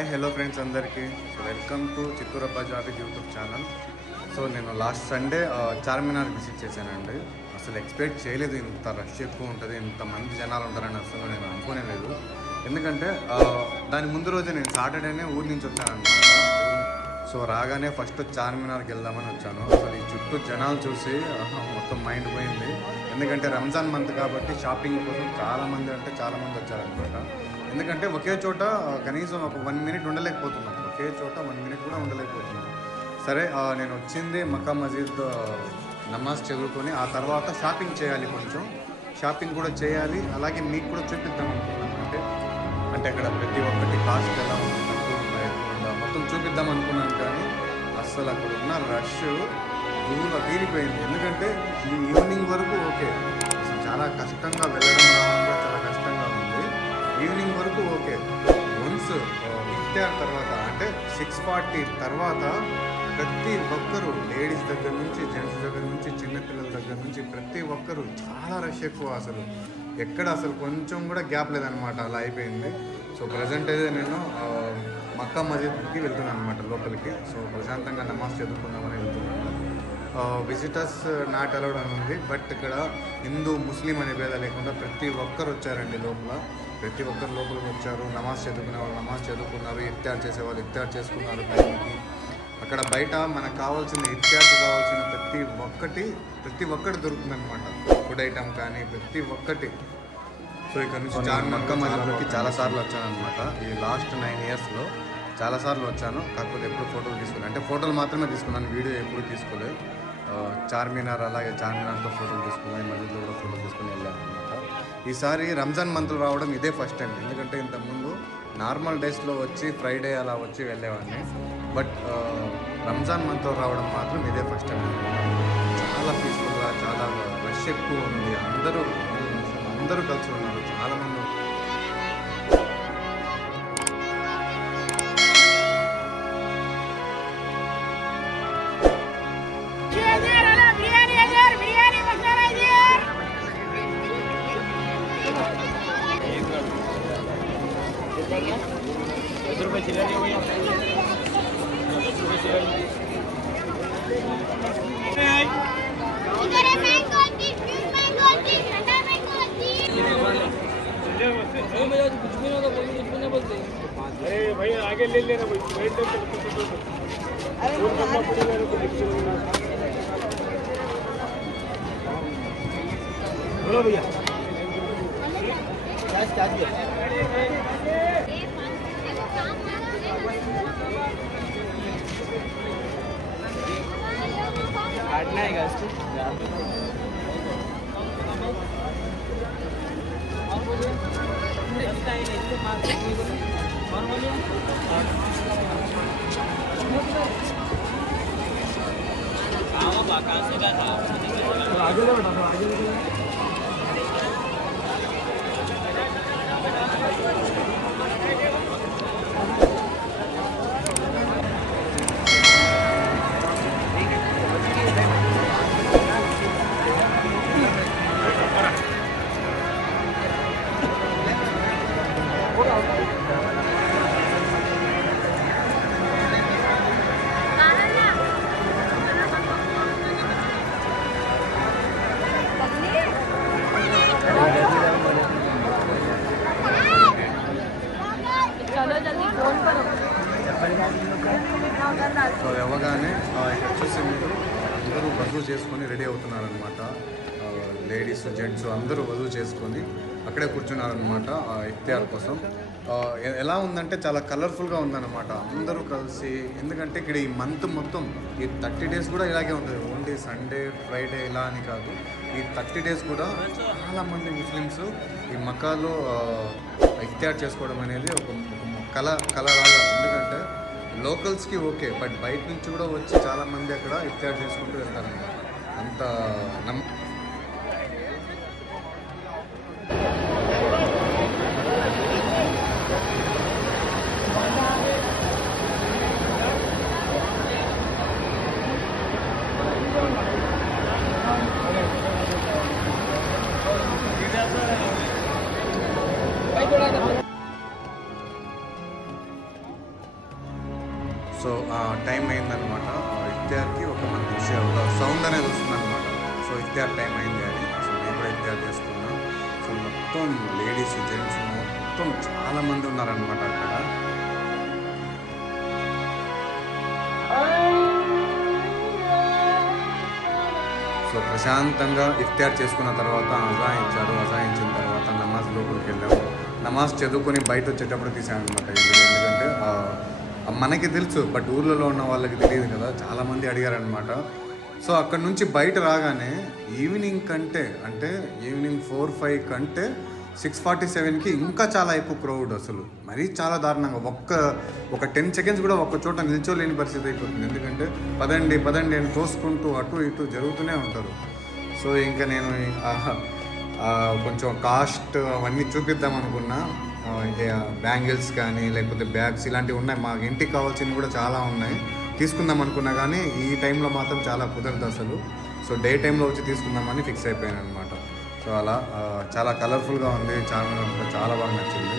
Hi hello friends అందరికీ welcome to Chittoor అబ్బా Javed YouTube channel. So నేను లాస్ట్ సండే చార్మినార్ విజిట్ చేశానండి. అసలు ఎక్స్పెక్ట్ చేయలేదు ఇంత రష్ ఎక్కువ ఉంటుంది, ఇంతమంది జనాలు ఉంటారని అసలు నేను అనుకోలేదు. ఎందుకంటే దాని ముందు రోజే నేను సాటర్డేనే ఊరి నుంచి వచ్చానమాట. సో రాగానే ఫస్ట్ చార్మినార్కి వెళ్దామని వచ్చాను. అసలు ఈ చుట్టూ జనాలు చూసి మొత్తం మైండ్ పోయింది. ఎందుకంటే రంజాన్ మంత్ కాబట్టి షాపింగ్ కోసం చాలామంది వచ్చారనమాట. ఎందుకంటే ఒకే చోట కనీసం ఒక 1 మినిట్ ఉండలేకపోతున్నాం, ఒకే చోట 1 మినిట్ కూడా ఉండలేకపోతున్నాం. సరే నేను వచ్చింది మక్కా మసీద్ నమాజ్ చదువుకొని ఆ తర్వాత షాపింగ్ చేయాలి, కొంచెం షాపింగ్ కూడా చేయాలి. అలాగే మీకు కూడా చూపిద్దాం అనుకున్నాను. అంటే అక్కడ ప్రతి ఒక్కటి కాస్ట్ ఎలా ఉంది, తక్కువ ఉందా, ఎక్కువ ఉందా మొత్తం చూపిద్దాం అనుకున్నాను. కానీ అసలు అక్కడ ఉన్న రష్ గురువుగా తీరిపోయింది. ఎందుకంటే ఈ ఈవినింగ్ వరకు ఓకే, అసలు చాలా కష్టంగా వెళ్ళడం రావడం చాలా కష్టంగా ఉంది. ఈవినింగ్ వరకు ఓకే. వన్స్ ఇఫ్తార్ తర్వాత అంటే 6:40 తర్వాత ప్రతి ఒక్కరు, లేడీస్ దగ్గర నుంచి జెంట్స్ దగ్గర నుంచి చిన్నపిల్లల దగ్గర నుంచి ప్రతి ఒక్కరు చాలా రష్ ఎక్కువ. అసలు ఎక్కడ అసలు కొంచెం కూడా గ్యాప్ లేదనమాట, అలా అయిపోయింది. సో ప్రజెంట్ అయితే నేను మక్కా మసీద్కి వెళ్తున్నాను అనమాట, లోపలికి. సో ప్రశాంతంగా నమాజ్ చదువుకుందామని వెళ్తున్నాను. విజిటర్స్ నాట్ అలౌడ్ అని ఉంది, బట్ ఇక్కడ హిందూ ముస్లిం అనే భేద లేకుండా ప్రతి ఒక్కరు వచ్చారండి లోపల. ప్రతి ఒక్కరు లోపలికి వచ్చారు. నమాజ్ చదువుకునే వాళ్ళు నమాజ్ చదువుకున్నారు, ఇఫ్తార్ చేసేవాళ్ళు ఇఫ్తార్ చేసుకున్నారు టైంకి. అక్కడ బయట మనకు కావాల్సిన ఇఫ్తార్కి కావాల్సిన ప్రతి ఒక్కటి దొరుకుతుందన్నమాట. ఫుడ్ ఐటమ్ కానీ ప్రతి ఒక్కటి. సో ఇక్కడ నుంచి మక్కా మసీద్కి చాలాసార్లు వచ్చానమాట. ఈ లాస్ట్ 9 ఇయర్స్లో చాలాసార్లు వచ్చాను. కాకపోతే ఎప్పుడు ఫోటోలు తీసుకోలేదు, అంటే ఫోటోలు మాత్రమే తీసుకున్నాను, వీడియో ఎప్పుడు తీసుకోలేదు. చార్మినార్ అలాగే చార్మినార్తో ఫోటోలు తీసుకున్నాను, మసీద్లో కూడా ఫోటోలు తీసుకుని వెళ్ళాను అనమాట. ఈసారి రంజాన్ మంత్లో రావడం ఇదే ఫస్ట్ టైం. ఎందుకంటే ఇంతకుముందు నార్మల్ డేస్లో వచ్చి ఫ్రైడే అలా వచ్చి వెళ్ళేవాడిని, బట్ రంజాన్ మంత్లో రావడం మాత్రం ఇదే ఫస్ట్ టైం. చాలా పీస్ఫుల్గా, చాలా రష్ ఎక్కువ ఉంది. అందరూ కలిసి ఉన్నారు, చాలామంది. अरे भाई आगे ले लेना भाई, बोलो भैया काटना है गाइस। आगे ले बेटा, आगे ले। సో ఇవ్వగానే ఇక్కడ చూసి మీరు అందరూ వజూ చేసుకొని రెడీ అవుతున్నారనమాట. లేడీస్ జెంట్స్ అందరూ వజూ చేసుకొని అక్కడే కూర్చున్నారనమాట ఇఫ్తార్ కోసం. ఎలా ఉందంటే చాలా కలర్ఫుల్గా ఉందన్నమాట, అందరూ కలిసి. ఎందుకంటే ఇక్కడ ఈ మంత్ మొత్తం ఈ 30 days కూడా ఇలాగే ఉంటుంది, ఓన్లీ సండే ఫ్రైడే ఇలా అని కాదు. ఈ 30 days కూడా చాలామంది ముస్లిమ్స్ ఈ మక్కాలో ఇఫ్తార్ చేసుకోవడం అనేది ఒక కళలాగా. ఎందుకంటే లోకల్స్కి ఓకే, బట్ బయట నుంచి కూడా వచ్చి చాలామంది అక్కడ ఇఫ్తార్ చేసుకుంటూ వెళ్తారన్నమాట. అంత సో టైం అయిందనమాట. ఇఫ్తార్కి ఒక మంచి ఒక సౌండ్ అనేది వస్తుందన్నమాట. సో ఇఫ్తార్ టైం అయింది అని సో నేను కూడా ఇఫ్తార్ చేసుకున్నాను. సో మొత్తం లేడీస్ జెంట్స్ మొత్తం చాలామంది ఉన్నారనమాట అక్కడ. సో ప్రశాంతంగా ఇఫ్తార్ చేసుకున్న తర్వాత అజాయించారు. అజాయించిన తర్వాత నమాజ్ లోపలికి వెళ్ళాము. నమాజ్ చదువుకొని బయట వచ్చేటప్పుడు తీసాను అనమాట. ఎందుకంటే మనకి తెలుసు, బట్ ఊర్లలో ఉన్న వాళ్ళకి తెలియదు కదా, చాలామంది అడిగారనమాట. సో అక్కడ నుంచి బయట రాగానే ఈవినింగ్ కంటే అంటే ఈవినింగ్ 4-5 కంటే 6:47కి ఇంకా చాలా ఎక్కువ క్రౌడ్. అసలు మరీ చాలా దారుణంగా ఒక 10 సెకండ్స్ కూడా ఒక్క చోట నిల్చోలేని పరిస్థితి అయిపోతుంది. ఎందుకంటే పదండి పదండి అని తోసుకుంటూ అటు ఇటు జరుగుతూనే ఉంటారు. సో ఇంకా నేను కొంచెం కాస్ట్ అవన్నీ చూపిద్దాం అనుకున్నా. బ్యాంగిల్స్ కానీ లేకపోతే బ్యాగ్స్ ఇలాంటివి ఉన్నాయి. మాకు ఇంటికి కావాల్సినవి కూడా చాలా ఉన్నాయి, తీసుకుందాం అనుకున్నా. కానీ ఈ టైంలో మాత్రం చాలా కుదరదు అసలు. సో డే టైంలో వచ్చి తీసుకుందామని ఫిక్స్ అయిపోయాను అనమాట. సో అలా చాలా కలర్ఫుల్గా ఉంది. చాలా బాగా నచ్చింది.